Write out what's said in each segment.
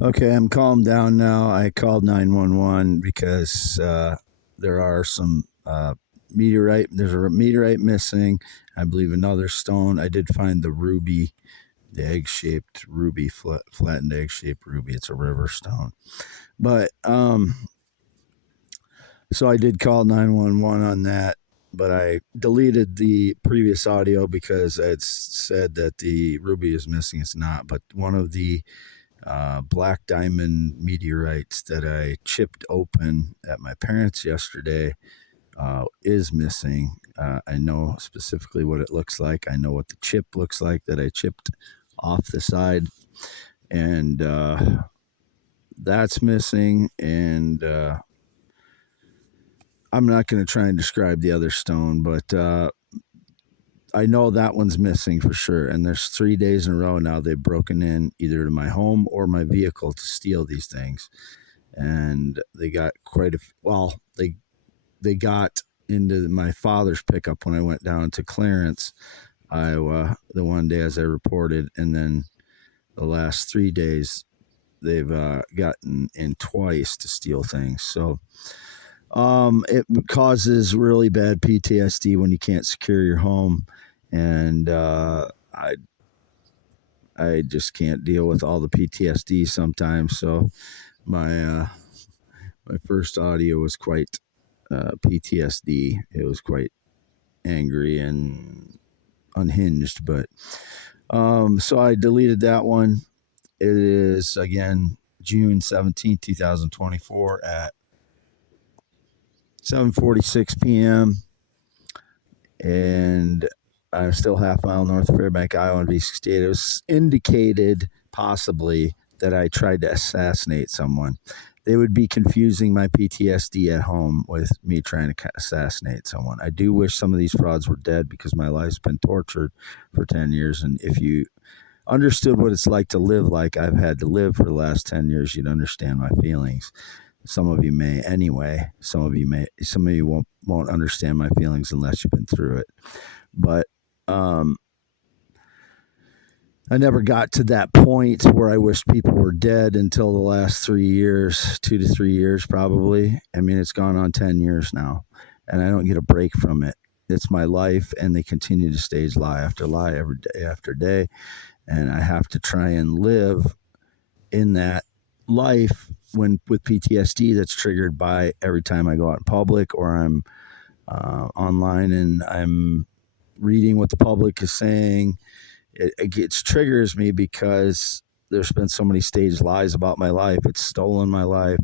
Okay, I'm calmed down now. I called 911 because there are some meteorite. There's a meteorite missing. I believe another stone. I did find the ruby, the egg-shaped ruby, flattened egg-shaped ruby. It's a river stone. But so I did call 911 on that. But I deleted the previous audio because it said that the ruby is missing. It's not. But one of the black diamond meteorites that I chipped open at my parents' yesterday is missing. I know specifically what it looks like. I know what the chip looks like that I chipped off the side, and that's missing. And I'm not going to try and describe the other stone, but I know that one's missing for sure. And there's 3 days in a row now they've broken in either to my home or my vehicle to steal these things. And they got they got into my father's pickup when I went down to Clarence, Iowa, the one day as I reported, and then the last 3 days they've gotten in twice to steal things. So it causes really bad PTSD when you can't secure your home, and I just can't deal with all the PTSD sometimes. So my first audio was quite PTSD. It was quite angry and unhinged, but so I deleted that one. It is again June 17th, 2024 at 7:46 p.m. and I'm still half mile north of Fairbank, Iowa, and V68. It was indicated possibly that I tried to assassinate someone. They would be confusing my PTSD at home with me trying to assassinate someone. I do wish some of these frauds were dead because my life's been tortured for 10 years. And if you understood what it's like to live like I've had to live for the last 10 years, you'd understand my feelings. Some of you may anyway. Some of you won't understand my feelings unless you've been through it. But I never got to that point where I wished people were dead until the last 3 years, 2 to 3 years probably. I mean, it's gone on 10 years now, and I don't get a break from it. It's my life, and they continue to stage lie after lie every day after day, and I have to try and live in that life with PTSD that's triggered by every time I go out in public or I'm online and I'm reading what the public is saying. It triggers me because there's been so many staged lies about my life. It's stolen my life.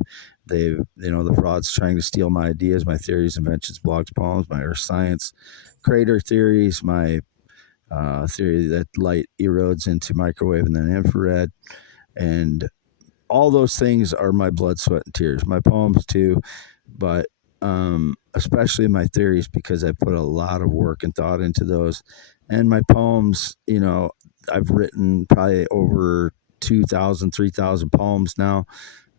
The fraud's trying to steal my ideas, my theories, inventions, blogs, poems, my earth science, crater theories, my theory that light erodes into microwave and then infrared. And all those things are my blood, sweat, and tears. My poems too, but especially my theories because I put a lot of work and thought into those. And my poems, I've written probably over 2,000, 3,000 poems now.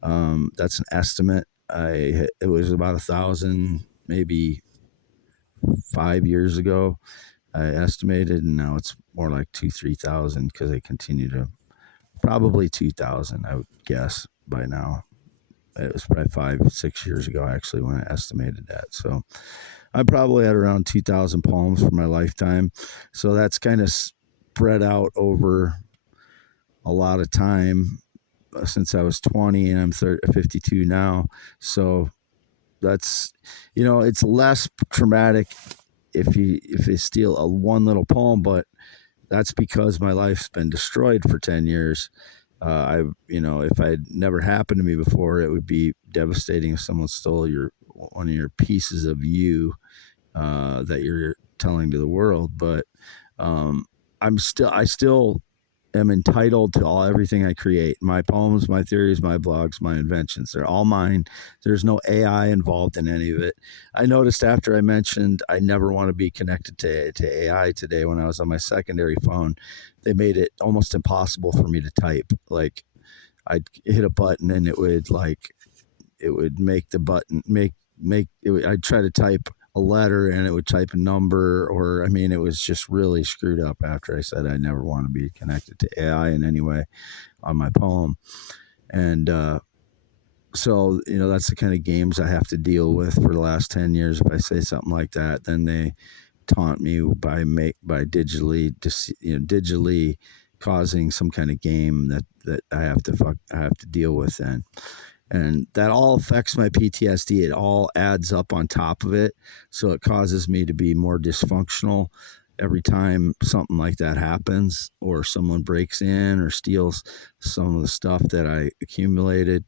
That's an estimate. It was about 1,000, maybe 5 years ago. I estimated, and now it's more like 3,000 because I continue to probably 2,000. I would guess by now. It was probably 5-6 years ago actually when I estimated that. So I probably had around 2,000 poems for my lifetime. So that's kind of spread out over a lot of time since I was 20 and I'm 52 now. So that's, it's less traumatic if you steal one little poem, but that's because my life's been destroyed for 10 years. If it never happened to me before, it would be devastating if someone stole one of your pieces of you that you're telling to the world. But I still am entitled to everything I create. My poems, my theories, my blogs, my inventions. They're all mine. There's no AI involved in any of it. I noticed after I mentioned I never want to be connected to AI today when I was on my secondary phone, they made it almost impossible for me to type. Like I'd hit a button and it would make the button I'd try to type a letter and it would type a number, it was just really screwed up after I said I never want to be connected to AI in any way on my poem. And so, that's the kind of games I have to deal with for the last 10 years. If I say something like that, then they taunt me by digitally causing some kind of game that I have to deal with then. And that all affects my PTSD. It all adds up on top of it. So it causes me to be more dysfunctional every time something like that happens, or someone breaks in or steals some of the stuff that I accumulated.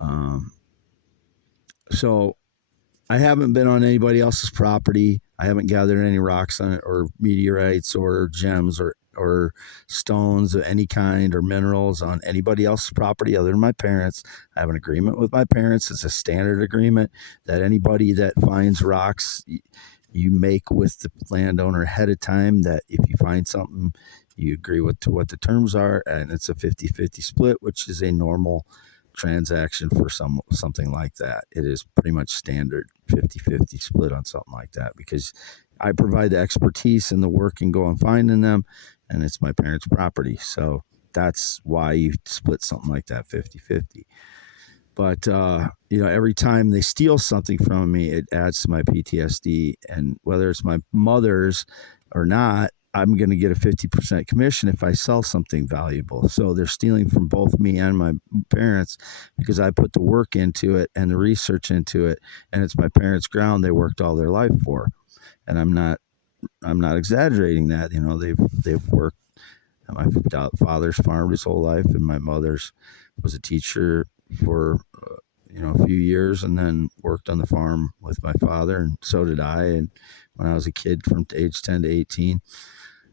Um, so I haven't been on anybody else's property. I haven't gathered any rocks on it, or meteorites, or gems, or stones of any kind, or minerals on anybody else's property other than my parents. I have an agreement with my parents. It's a standard agreement that anybody that finds rocks, you make with the landowner ahead of time, that if you find something, you agree to what the terms are, and it's a 50-50 split, which is a normal transaction for something like that. It is pretty much standard 50-50 split on something like that, because I provide the expertise and the work and go and finding them, and it's my parents' property. So that's why you split something like that 50-50. But every time they steal something from me, it adds to my PTSD. And whether it's my mother's or not, I'm going to get a 50% commission if I sell something valuable. So they're stealing from both me and my parents, because I put the work into it and the research into it, and it's my parents' ground they worked all their life for. And I'm not exaggerating that. They've worked. My father's farmed his whole life, and my mother's was a teacher for a few years, and then worked on the farm with my father, and so did I. And when I was a kid, from age 10 to 18.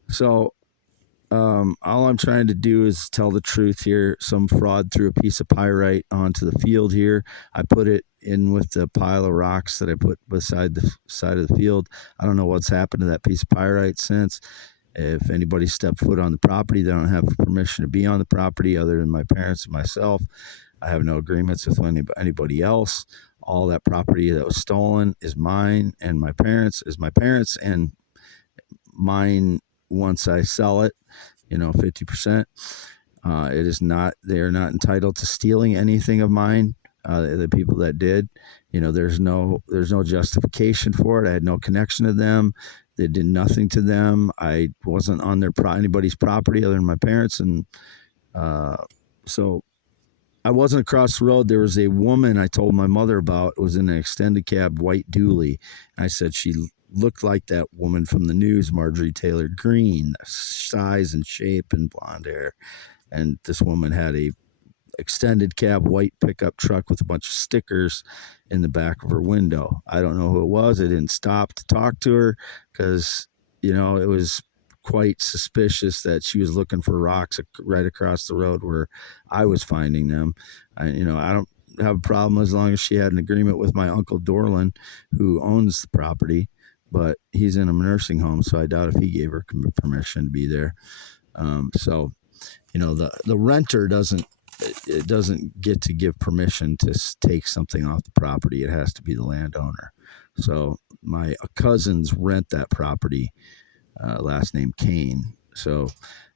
So all I'm trying to do is tell the truth here. Some fraud threw a piece of pyrite onto the field here. I put it in with the pile of rocks that I put beside the side of the field. I don't know what's happened to that piece of pyrite since. If anybody stepped foot on the property, they don't have permission to be on the property other than my parents and myself. I have no agreements with anybody else. All that property that was stolen is mine, and my parents, and mine once I sell it, 50%. It is not, they are not entitled to stealing anything of mine. The people that did, there's no justification for it. I had no connection to them. They did nothing to them. I wasn't on anybody's property other than my parents. And so I wasn't across the road. There was a woman I told my mother about. It was in an extended cab white dually. And I said she looked like that woman from the news, Marjorie Taylor Greene, size and shape and blonde hair. And this woman had a extended cab white pickup truck with a bunch of stickers in the back of her window. I don't know who it was. I didn't stop to talk to her because, it was quite suspicious that she was looking for rocks right across the road where I was finding them. I don't have a problem as long as she had an agreement with my Uncle Dorland, who owns the property, but he's in a nursing home, so I doubt if he gave her permission to be there. So the renter doesn't get to give permission to take something off the property. It has to be the landowner. So my cousins rent that property, last name Kane. So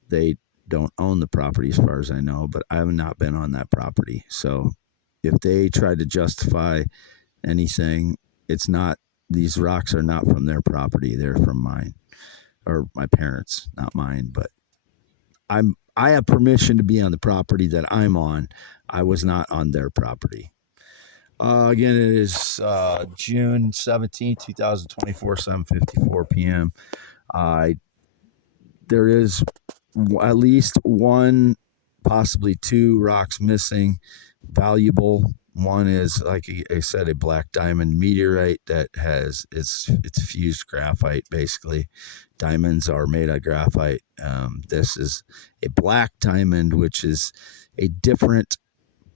they don't own the property as far as I know, but I have not been on that property. So if they try to justify anything, these rocks are not from their property. They're from mine, or my parents, not mine, but I have permission to be on the property that I'm on. I was not on their property. Again, it is June 17th, 2024, 7:54 p.m. There is at least one, possibly two rocks missing, valuable. One is, like I said, a black diamond meteorite that has it's fused graphite. Basically, diamonds are made of graphite. This is a black diamond, which is a different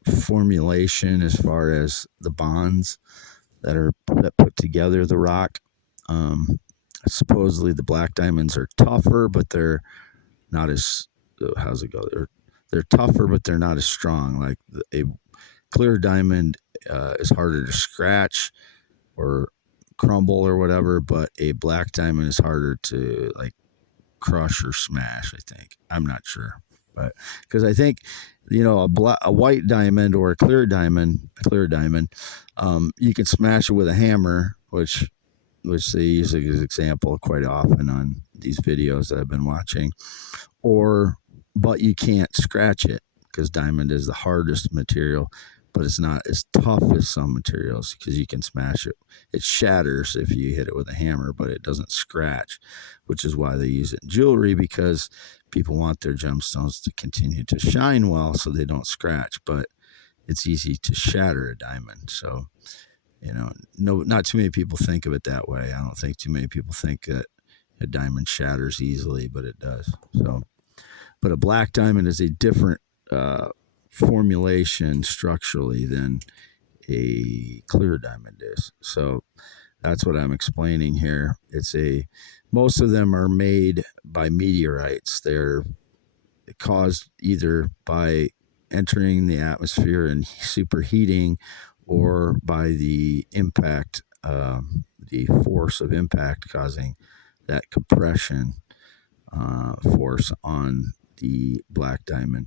formulation as far as the bonds that put together the rock. Supposedly, the black diamonds are tougher, but they're not as how's it go? They're tougher, but they're not as strong. Like a clear diamond is harder to scratch or crumble or whatever, but a black diamond is harder to like crush or smash. I think. I'm not sure. But because I think, a white diamond or a clear diamond, you can smash it with a hammer, which they use as an example quite often on these videos that I've been watching, but you can't scratch it because diamond is the hardest material, but it's not as tough as some materials because you can smash it. It shatters if you hit it with a hammer, but it doesn't scratch, which is why they use it in jewelry, because people want their gemstones to continue to shine well so they don't scratch, but it's easy to shatter a diamond. So, not too many people think of it that way. I don't think too many people think that a diamond shatters easily, but it does. So, but a black diamond is a different formulation structurally than a clear diamond is. So that's what I'm explaining here. Most of them are made by meteorites. They're caused either by entering the atmosphere and superheating, or by the impact, the force of impact causing that compression force on the black diamond,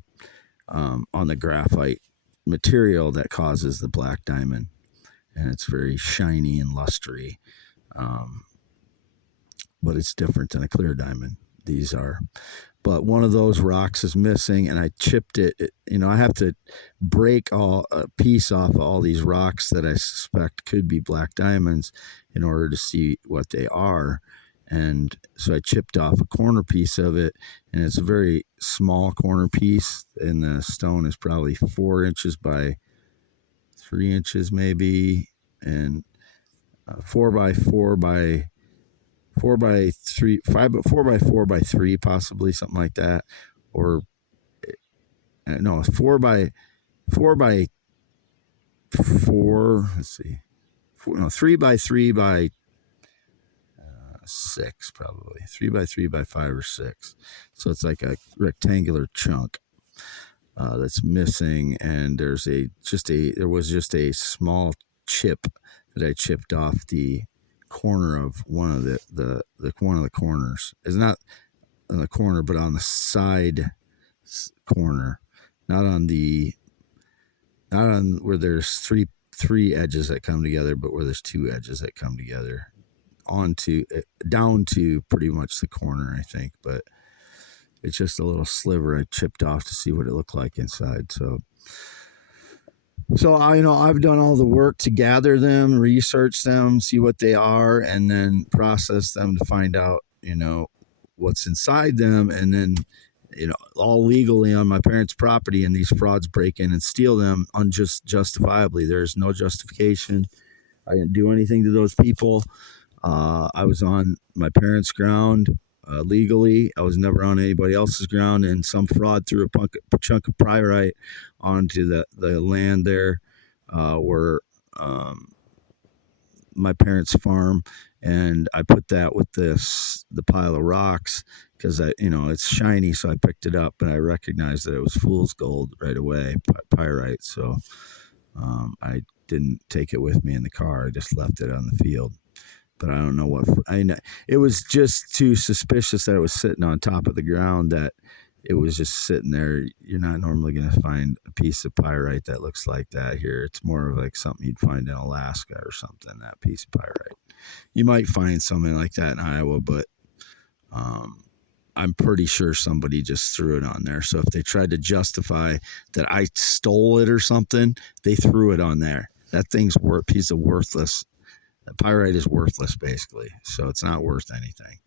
on the graphite material that causes the black diamond. And it's very shiny and lustery, but it's different than a clear diamond. These are. But one of those rocks is missing, and I chipped it. I have to break a piece off of all these rocks that I suspect could be black diamonds in order to see what they are. And so I chipped off a corner piece of it, and it's a very small corner piece, and the stone is probably 4 inches by 3 inches maybe, and 4 by 4 by 4 by 3, 4 by 4 by 3, possibly something like that, or no, 4 by 4 by 4. Let's see, 3 by 3 by 6, probably 3 by 3 by 5 or 6. So it's like a rectangular chunk that's missing, and there was just a small chip that I chipped off the corner of one of the corners. It's not on the corner, but on the side corner, not on where there's three edges that come together, but where there's 2 edges that come together, down to pretty much the corner, I think. But it's just a little sliver I chipped off to see what it looked like inside. So I've done all the work to gather them, research them, see what they are, and then process them to find out, what's inside them. And then, all legally on my parents' property, and these frauds break in and steal them justifiably. There's no justification. I didn't do anything to those people. I was on my parents' ground legally. I was never on anybody else's ground, and some fraud threw a chunk of pyrite onto the land there, where my parents' farm, and I put that with the pile of rocks because it's shiny, so I picked it up and I recognized that it was fool's gold right away, pyrite. So I didn't take it with me in the car. I just left it on the field. But I don't know it was just too suspicious that it was sitting on top of the ground, that it was just sitting there. You're not normally going to find a piece of pyrite that looks like that here. It's more of like something you'd find in Alaska or something, that piece of pyrite. You might find something like that in Iowa, but I'm pretty sure somebody just threw it on there. So if they tried to justify that I stole it or something, they threw it on there. That thing's a piece of worthless. Pyrite is worthless, basically, so it's not worth anything.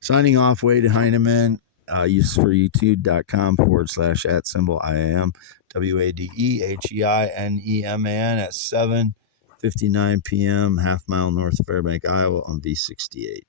Signing off, Wade Heineman, use for youtube.com/@IAM, WADEHEINEMAN at 7:59 p.m., half mile north of Fairbank, Iowa on V68.